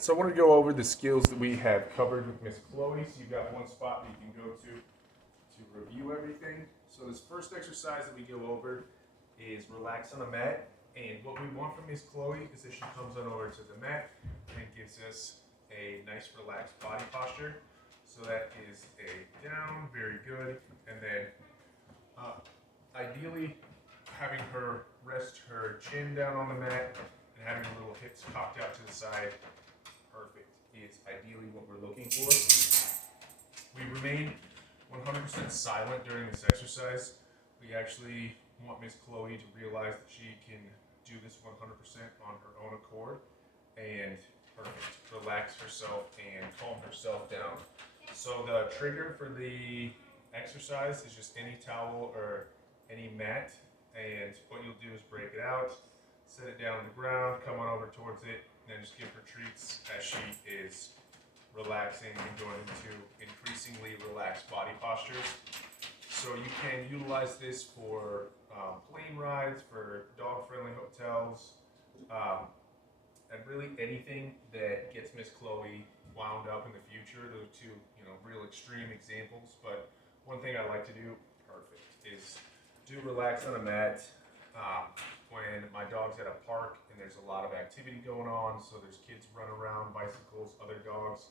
So I want to go over the skills that we have covered with Miss Chloe. So you've got one spot that you can go to review everything. So this first exercise that we go over is relax on a mat. And what we want from Miss Chloe is that she comes on over to the mat and gives us a nice relaxed body posture. So that is a down, very good. And then ideally having her rest her chin down on the mat and having her little hips cocked out to the side. Perfect is ideally what we're looking for. We remain 100% silent during this exercise. We actually want Miss Chloe to realize that she can do this 100% on her own accord and perfect. Relax herself and calm herself down. So the trigger for the exercise is just any towel or any mat, and what you'll do is break it out, set it down on the ground, come on over towards it, and then just give her treats as she is relaxing and going into increasingly relaxed body postures. So you can utilize this for plane rides, for dog-friendly hotels, and really anything that gets Miss Chloe wound up in the future. Those are two, real extreme examples. But one thing I like to do, perfect, is do relax on a mat. When my dog's at a park and there's a lot of activity going on, so there's kids running around, bicycles, other dogs,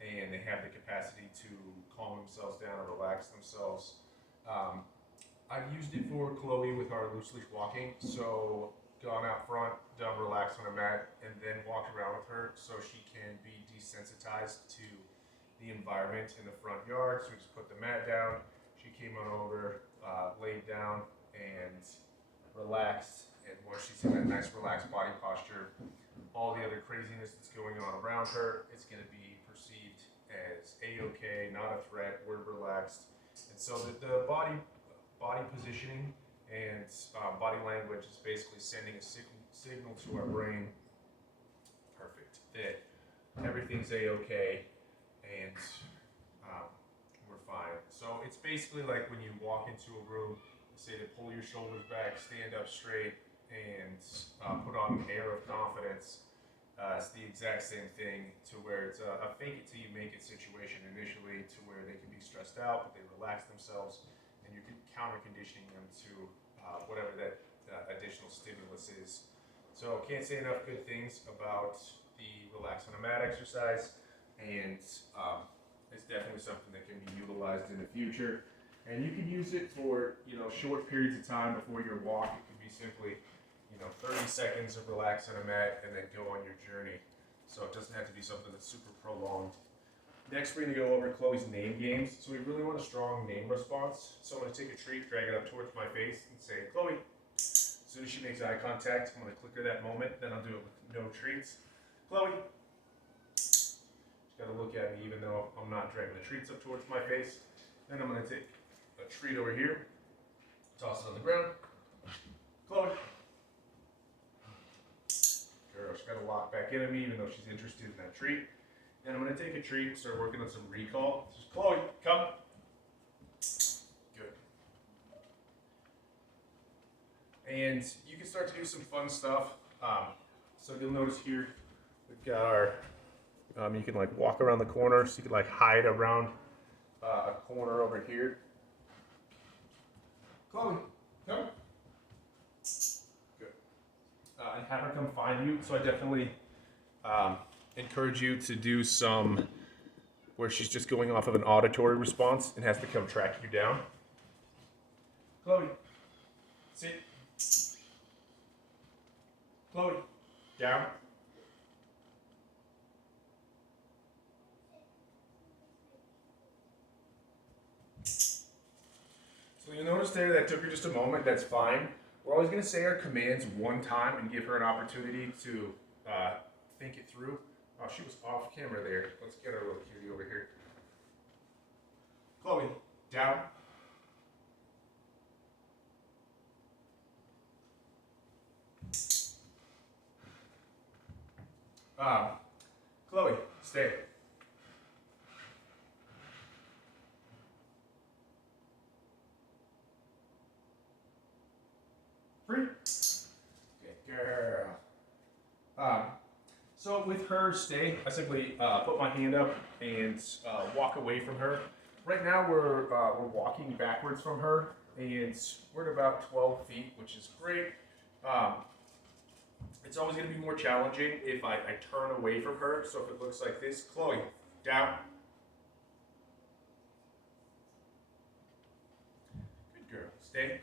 and they have the capacity to calm themselves down or relax themselves. I've used it for Chloe with our loose leash walking, so gone out front, done relax on a mat, and then walked around with her so she can be desensitized to the environment in the front yard. So we just put the mat down, she came on over, laid down, and relaxed. And once she's in that nice relaxed body posture, all the other craziness that's going on around her, it's going to be perceived as a-okay, not a threat. We're relaxed, and so the body positioning and body language is basically sending a signal to our brain, perfect, that everything's a-okay and we're fine. So it's basically like when you walk into a room, say to pull your shoulders back, stand up straight, and put on an air of confidence. It's the exact same thing, to where it's a fake it till you make it situation initially, to where they can be stressed out, but they relax themselves, and you're counter conditioning them to whatever that additional stimulus is. So can't say enough good things about the relax on a mat exercise, and it's definitely something that can be utilized in the future. And you can use it for short periods of time before your walk. It could be simply 30 seconds of relax on a mat and then go on your journey. So it doesn't have to be something that's super prolonged. Next, we're going to go over Chloe's name games. So we really want a strong name response. So I'm going to take a treat, drag it up towards my face, and say, Chloe. As soon as she makes eye contact, I'm going to click her that moment. Then I'll do it with no treats. Chloe. She's got to look at me even though I'm not dragging the treats up towards my face. Then I'm going to take a treat over here, toss it on the ground. Chloe. Girl, she's got to lock back into me even though she's interested in that treat. And I'm going to take a treat and start working on some recall. Just Chloe, come. Good. And you can start to do some fun stuff. So you'll notice here we've got our, you can like walk around the corner, so you can like hide around a corner over here. Chloe, come. Good. And have her come find you. So I definitely encourage you to do some where she's just going off of an auditory response and has to come track you down. Chloe, sit. Chloe, down. So you'll notice there that took her just a moment. That's fine. We're always going to say our commands one time and give her an opportunity to think it through. Oh, she was off camera there. Let's get our little cutie over here. Chloe, down. Chloe, stay. Free. Good girl. So with her stay, I simply put my hand up and walk away from her. Right now we're walking backwards from her, and we're at about 12 feet, which is great. Um, it's always going to be more challenging if I turn away from her. So if it looks like this, Chloe, down. Good girl. Stay.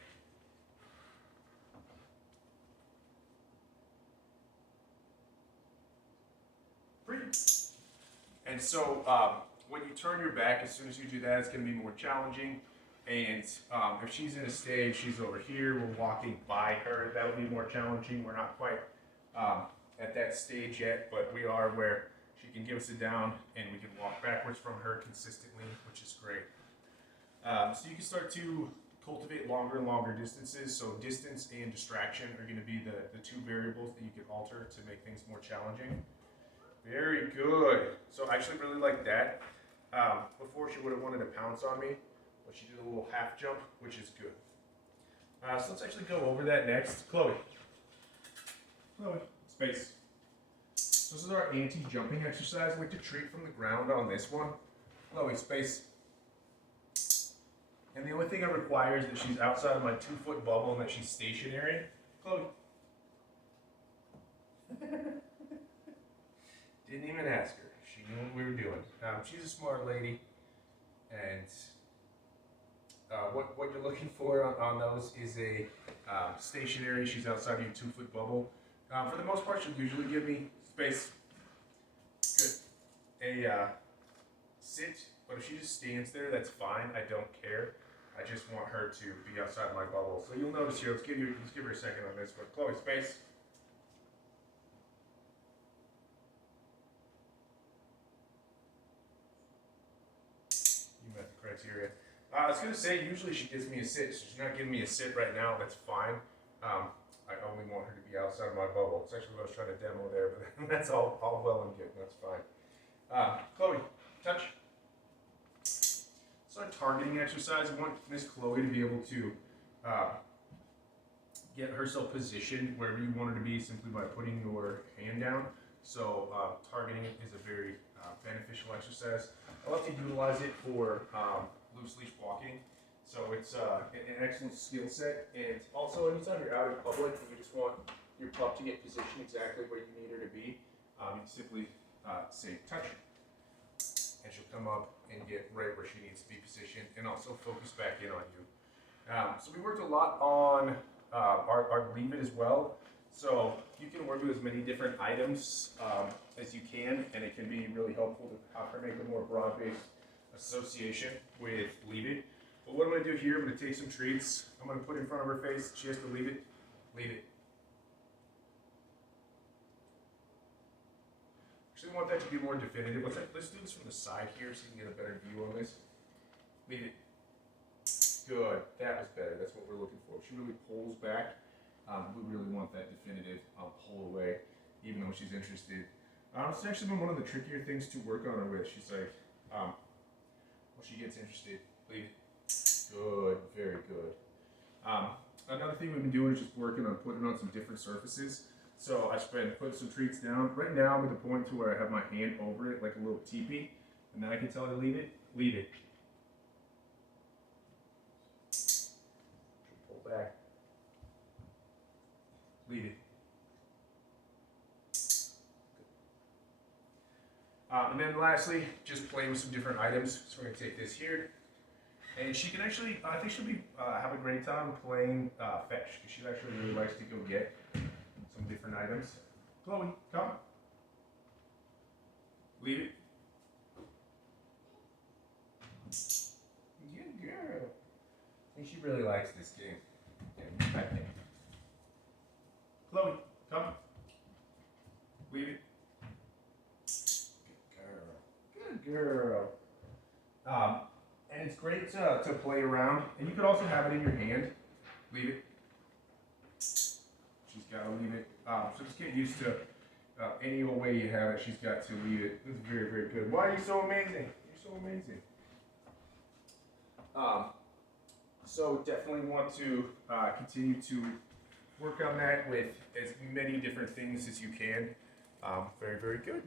Pretty. And so when you turn your back, as soon as you do that, it's going to be more challenging. And if she's in a stage, she's over here, we're walking by her, that'll be more challenging. We're not quite at that stage yet, but we are where she can give us a down and we can walk backwards from her consistently, which is great. So you can start to cultivate longer and longer distances. So distance and distraction are going to be the two variables that you can alter to make things more challenging. Very good. So I actually really like that. Before she would have wanted to pounce on me, but she did a little half jump, which is good. So let's actually go over that next. Chloe. Chloe. Space. So this is our anti-jumping exercise. We retreat from the ground on this one. Chloe, space. And the only thing I require is that she's outside of my 2-foot bubble and that she's stationary. Chloe. Didn't even ask her. She knew what we were doing. She's a smart lady, and what you're looking for on those is a stationary. She's outside of your 2-foot bubble. For the most part, she'll usually give me space. Good. A sit, but if she just stands there, that's fine. I don't care. I just want her to be outside my bubble. So you'll notice here. Let's give her a second on this one. Chloe, space. Criteria. I was going to say, usually she gives me a sit, so she's not giving me a sit right now, that's fine. I only want her to be outside of my bubble. It's actually what I was trying to demo there, but that's all well and good, that's fine. Chloe, touch. So a targeting exercise, I want Miss Chloe to be able to get herself positioned wherever you want her to be simply by putting your hand down. So targeting is a very beneficial exercise. I love to utilize it for loose leash walking. So it's an excellent skill set. And also anytime you're out in public and you just want your pup to get positioned exactly where you need her to be, you simply say touch. And she'll come up and get right where she needs to be positioned and also focus back in on you. So we worked a lot on our leave it as well. So you can work with as many different items as you can, and it can be really helpful to have her make a more broad-based association with leave it. But what I'm going to do here, I'm going to take some treats. I'm going to put in front of her face. She has to leave it. Leave it. Actually, I want that to be more definitive. Let's do this from the side here so you can get a better view on this. Leave it. Good. That was better. That's what we're looking for. She really pulls back. We really want that definitive pull away, even though she's interested. It's actually been one of the trickier things to work on her with. She's like, well, she gets interested. Leave it. Good. Very good. Another thing we've been doing is just working on putting on some different surfaces. So I've been putting some treats down. Right now I'm at the point to where I have my hand over it like a little teepee, and then I can tell her to leave it. Leave it. Pull back. Leave it. And then lastly, just playing with some different items. So we're going to take this here. And she can actually, I think she'll be have a great time playing fetch, because she actually really likes to go get some different items. Chloe, come. Leave it. Good girl. I think she really likes this game. Yeah, back there. Chloe, come. Leave it. Good girl. And it's great to play around. And you could also have it in your hand. Leave it. She's got to leave it. So just get used to any old way you have it, she's got to leave it. It's very, very good. Why are you so amazing? You're so amazing. So definitely want to continue to work on that with as many different things as you can. Very, very good.